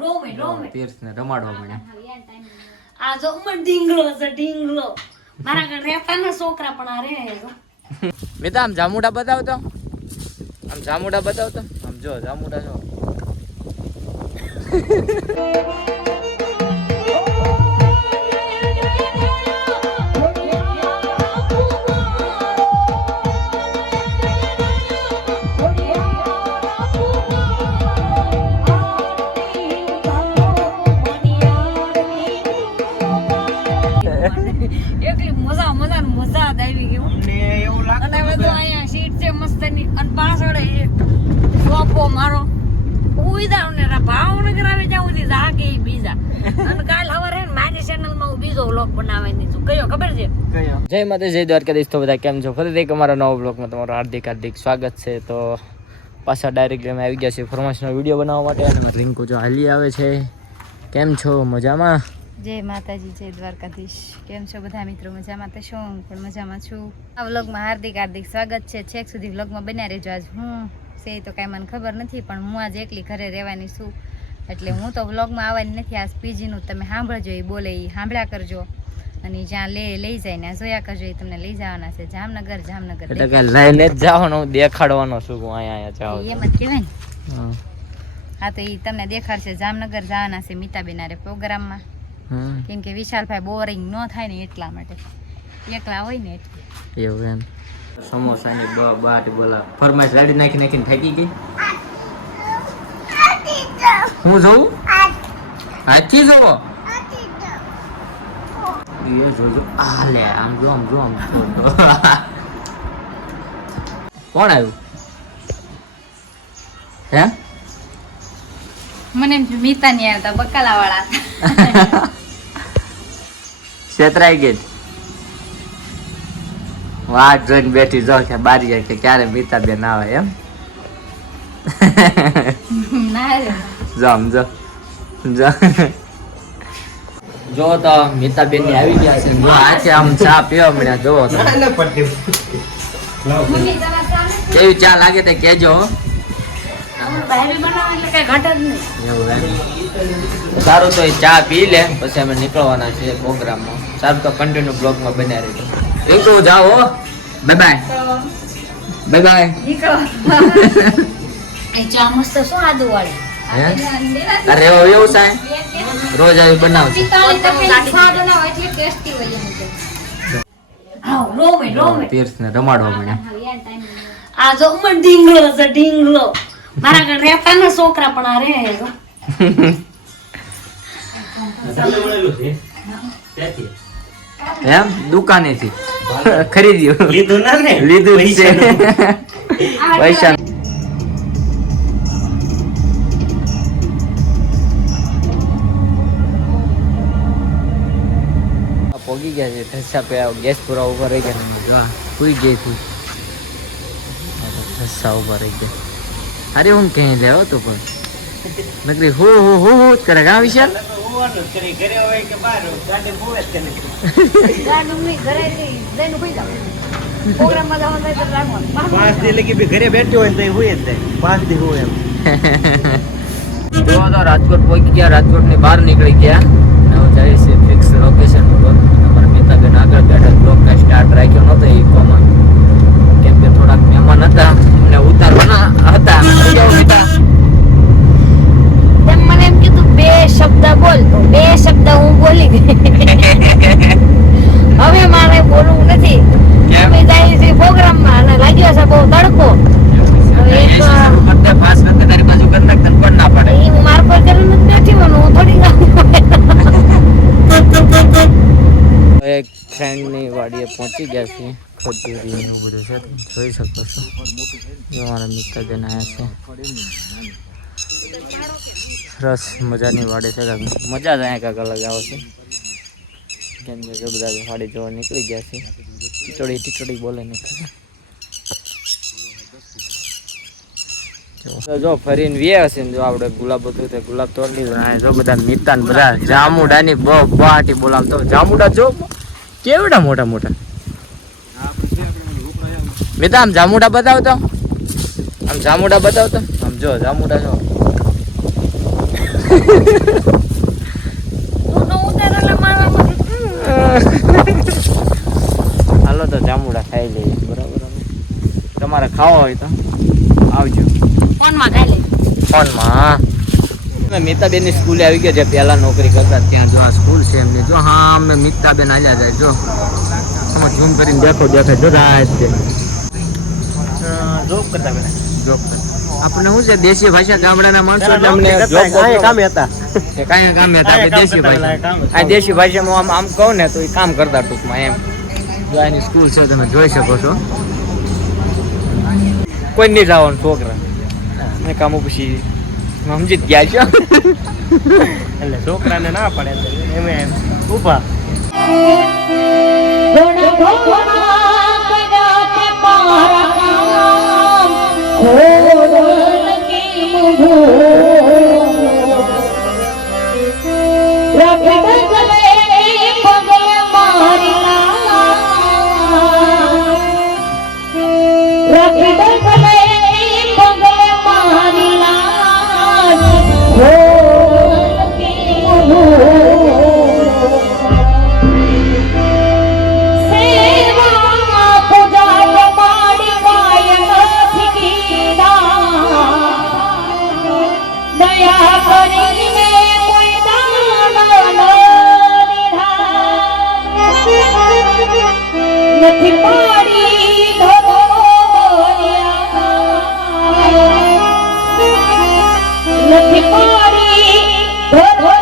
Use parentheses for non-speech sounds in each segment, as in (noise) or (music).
રોમે રોમે રમાડવા મળ્યા. આ જો ઉમર ઢીંગલો છે ઢીંગલો. મારા ઘર રહેતા ને છોકરા પણ આ રહે મેતા આમ જામુડા બતાવતો. આમ જામુડા બતાવતો. આમ જો જામુડા જો. ભાવનગર આવી જાઉં થી જાગે બીજા. અને કાલ સવારે મારી ચેનલમાં હું બીજો વ્લોગ બનાવવાની છું. કયો? ખબર છે? જય માતા જય દ્વારકાધીશ. તો બધા કેમ છો? ફરીથી એક અમારા નવા બ્લોગમાં તમારું હાર્દિક હાર્દિક સ્વાગત છે. તો પાછા ડાયરેક્ટલી અમે આવી ગયા છીએ ફોર્મેશનનો વીડિયો બનાવવા માટે અને રિંકુ જો હાલી આવે છે. કેમ છો? મજામાં? જય માતાજી જય દ્વારકાધીશ. કેમ છો બધા મિત્રો? મજામાં? તો શું? હું પણ મજામાં છું. આ વ્લોગમાં હાર્દિક હાર્દિક સ્વાગત છે. છેક સુધી વ્લોગમાં બન્યા રહેજો આજ. હું છે તો કાંઈ મને ખબર નથી પણ હું આજે એકલી ઘરે રહેવાની છું. એટલે હું તો વ્લોગમાં આવવાની નથી આ પીજીનું તમે સાંભળજો એ બોલે એ સાંભળ્યા કરજો. અને જ્યાં લે લઈ જાય ને જોયા કરજો એ તમને લઈ જવાના છે. જામનગર જામનગર. એટલે કે લઈને જ જવાનો દેખાડવાનો છું હું અહીંયા અહીંયા એમ જ કહેવાય ને. હા તો એ તમને દેખાડશે જામનગર જવાના છે મિતાબેનારે પ્રોગ્રામમાં. કેમ કે વિશાલભાઈ બોરિંગ ન થાય ને એટલા માટે. એકલા હોય ને એટલે. એવું એમ. સમોસાની બ બાટ બોલા. ફરમાઈશ રાડી નાખી નાખીને થાકી ગઈ. હું જોઉં? હાથી જોવો? એ જોજો. આ લે આમ જો આમ જો આમ. કોણ આવ્યું? હે? મને એમ મીતા ની આવતા બકાલા વાળા છેતરાઈ (laughs) ગઈ. વાટ જોઈને બેઠી જો કે બારી જાય કે ક્યારે મીતા બેન આવે એમ. ના જો આમ જો. જો. જો તો મીતાબેનની આવી ગયા છે. જો આખે આમ ચા પીવા મળ્યા જોવો તો. મમ્મી કેવી ચા લાગે તે કેજો બનાવે જ સારું તો એ ચા પી લે પછી અમે નીકળવાના છીએ પ્રોગ્રામમાં. સારું તો કન્ટિન્યુ બ્લોગમાં બન્યા રહેજો. રિંકુ જાઓ બાય બાય બાય બાય નીકળો એ ચા મસ્ત શું આદુ વાળી અરે એવો વ્યવસાય રોજ આવી બનાવજો પિત્તાળી તપેલી ચા બનાવો એટલે ટેસ્ટી હોય એમ છે. હા રોમે રોમે તીર્થ ને રમાડવા મળ્યા આ જો ઉમર ઢીંગલો છે ઢીંગલો મારા ઘર રહેતા ને છોકરા પણ આ રે. એમ? દુકાનેથી. (laughs) ખરીદ્યું. લીધું ના ને? લીધું છે. પૈસા. (laughs) પોગી ગયા છે. ઠસા પે ગેસ પૂરા ઊભા રહી ગયા. ને જો ગઈ હતી ઠસા તો ઊભા રહી ગયા. અરે હું કहीं લેવો તો પણ. નકરી હો હો હો હો? જ કરે કા વિશાલ ને રાજકોટ પહોંચી ગયા રાજકોટની બહાર નીકળી ગયા. હવે જાય છે ફિક્સ લોકેશન ઉપર. અમારા મીતાબેન આગળ બેઠા બ્લોક કાંઈ સ્ટાર્ટ રાખ્યો નતો ઇકોમાં કેમ કે થોડાક મહેમાન હતા. એમને ઉતારવાના હતા લઈ જાઓ મીતા તેમ મને એમ કીધું બે શબ્દ બોલ તો બે શબ્દ હું બોલી ગઈ (laughs) હવે મારે બોલવું નથી. કેમ? અમે જાય છે પ્રોગ્રામમાં અને લાગ્યો છે બહુ તડકો. હવે એક શરૂ કરતા ફાસ્ટ કરતા તારી બાજુ કરી નાખતા ને પણ ના પડે. એ હું મારા પર કરીને જ બેઠી મને હું થોડી એક ફ્રેન્ડની વાડીએ પહોંચી ગયા છીએ ખજૂરી એનું બધું છે તમે જોઈ શકો છો. જો અમારા મિત્રજન આવ્યા છે. સરસ મજાની વાડી છે. મજા જ અહીંયા કાંક અલગ આવે છે. કેમ કે બધા વાડી જોવા નીકળી ગયા છે. ટીચોડી ટીચોડી બોલે નહીં જો- ફરીને વે હશે ને જો આપણે ગુલાબ હતું તે ગુલાબ તોડી લીધું જો બધા મિતાન બધા જામુડાની બહાટી બોલાવ તો જામુડા જો, કેવડા મોટા મોટા? મિતા આમ જામુડા બતાવતો? આમ જામુડા બતાવતો? આમ જો, જામુડા જો તું તો ઉતાર એટલે મારવા હાલો તો જામુડા ખાઈ લઈએ બરાબર? તમારે ખાવા હોય તો આવજો. ફોનમાં ખાઈ લે ફોનમાં? અમે મિતાબેનની સ્કૂલે આવી ગયા જે પહેલા નોકરી કરતા ત્યાં જો આ સ્કૂલ છે એમની. જો હા અમે મિતાબેન આલ્યા જાય જો. તમે ઝૂમ કરીને દેખો દેખાય જો રાત જોબ કરતા પેલા જોબ આપણે શું છે? દેશી ભાષા ગામડાના માણસો અમને અમને જોબ કાંઈ કામે હતા. કે કાંઈ કામ હતા? આપણે દેશી ભાષા. આ દેશી ભાષામાં આમ આમ કહું ને તો એ કામ કરતા ટૂંકમાં એમ. જો આની સ્કૂલ છે તમે જોઈ શકો છો. કોઈ નહીં જવાનું છોકરા. મેં કામ પછી સમજી જ ગયા છો. એટલે છોકરાને ના પડે એટલે એમે ઊભા Oh, નથી પાડી.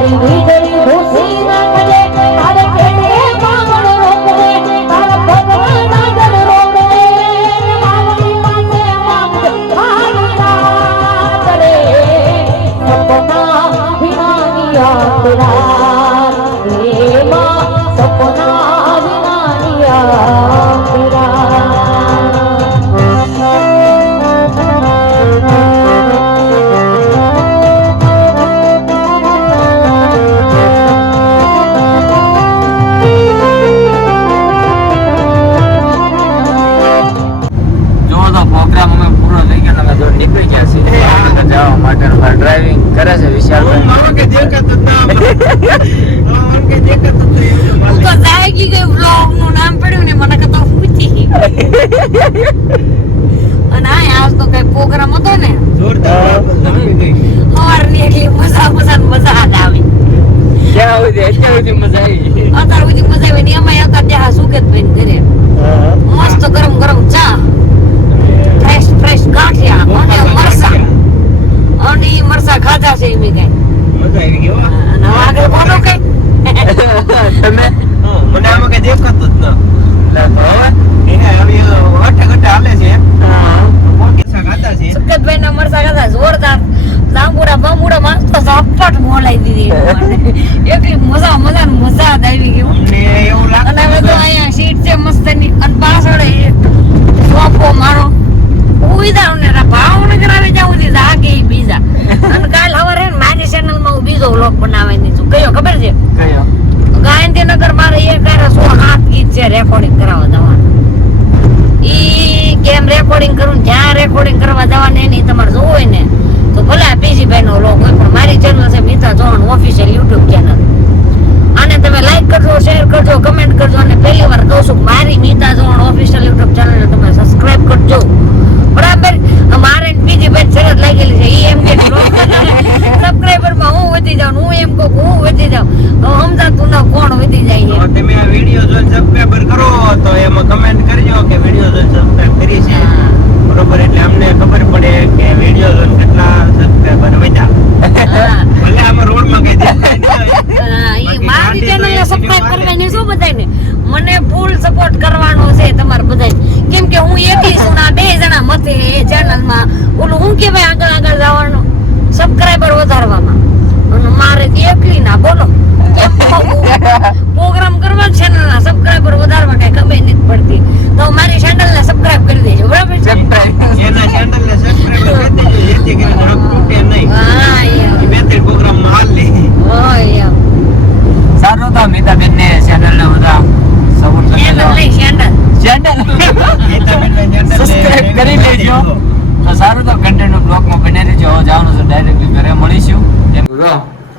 તારી પ્રોગ્રામ અમે પૂરો થઈ ગયો અમે જો નીકળી ગયા છીએ. ભાવનગર જવા માટે ડ્રાઇવિંગ કરે છે વિશાલભાઈ મારો કે દેખાતું ના મારો (laughs) કે દેખાતું હું તો જાગી ગઈ વ્લોગનું નામ પડ્યું ને મને કતો પૂછી અને આ આજ તો કઈ પ્રોગ્રામ હતો ને. જોરદાર. તમે ની એટલી મજા મજા મજા જ આવી. ક્યાં સુધી અત્યાર સુધી મજા આવી અત્યાર સુધી મજા આવી ને એમાં હતા ત્યાં સુકેત બેન ઘરે મસ્ત ગરમ ગરમ ચા. ગાંઠિયા અને મરસા. અને મરસા ખાધા છે એમ કઈ. મજા આવી ગઈ અને આગળ બોલો કઈ. (laughs) તમે? હા, મને આમાં કઈ દેખાતું જ ન. લે તો હવે? એને આવી વાટે ઘટે હાલે છે. છે રેકોર્ડિંગ કરાવવા જવાનું. ઈ કેમ રેકોર્ડિંગ કરું જ્યાં રેકોર્ડિંગ કરવા જવાનું એની તમારે જોવું હોય ને, તો ભલે પીજીભાઈ નો લોગ હોય, પણ મારી ચેનલ છે મિતા જોવાનું ઓફિશિયલ યુટ્યુબ ચેનલ આને તમે લાઈક કરજો શેર કરજો કમેન્ટ કરજો, અને પહેલી વાર કહું છું મારી મિતા જોવાનું ઓફિશિયલ યુટ્યુબ ચેનલ તમે સબસ્ક્રાઇબ કરજો. બરાબર? મારે પીજીભાઈ સરસ લાગેલી છે ઈ એમ કે સબસ્ક્રાઇબરમાં હું વધી જાઉં હું એમ કહું હું વધી જાઉં. સમજાતું ના કોણ વધી જાય તમે આ વીડિયો જો સબસ્ક્રાઇબર કરો તો એમાં કમેન્ટ કરજો કે વીડિયો જો સબસ્ક્રાઇબ કરી છે. બરોબર એટલે અમને ખબર પડે કે વીડિયો જો કેટલા સબસ્ક્રાઇબર વધ્યા. ભલે આમાં રોડમાં નહીં ઈ મારી ચેનલને તો સબસ્ક્રાઇબ કરવાની શું બધાયને? મને ફૂલ સપોર્ટ કરવાનો છે તમારે બધાય. કેમ કે હું એકી છું ને બે જણા મથે એ ચેનલમાં ઓલું હું કેવાય આગળ આગળ જવાનું સબસ્ક્રાઇબર વધારવામાં અને મારે તો એકલી ના બોલો કેમ પ્રોગ્રામ કરવા ચેનલના સબસ્ક્રાઇબર વધારવા કઈ ખબર નથી પડતી. તો મારી ચેનલને સબસ્ક્રાઇબ કરી દેજો બરાબર છે? એના ચેનલને સબસ્ક્રાઇબ કરી દેજો જેથી કરીને રફ તૂટે નહીં. હા યાર. બે ત્રણ પ્રોગ્રામમાં હાલ લે. હા યાર. સારું તો મિતાબેન ને ચેનલ ને બધા સપોર્ટ કરી ચેનલ ને ચેનલ ચેનલ channel. ને સબસ્ક્રાઇબ કરી લેજો. તો સારું તો કન્ટેન્ટ બ્લોગમાં બને રહેજો. હવે જવાનું છે ડાયરેક્ટલી ઘરે. મળીશું. એમ. જો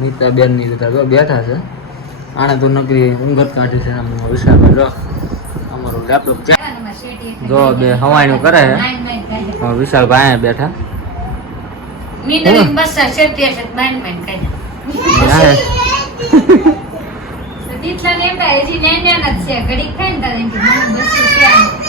નીતા બેનની બેઠા છે. આણે તો નકરી ઊંઘત કાઢી છે આમ વિશાલ જો અમારું લેપટોપ છે. જો બે હવાઈનું કરે છે વિશાલ ભાઈ બેઠા. ને? એમ હજી નેન નેન જ છે. ઘડીક થાય ને તારે છે.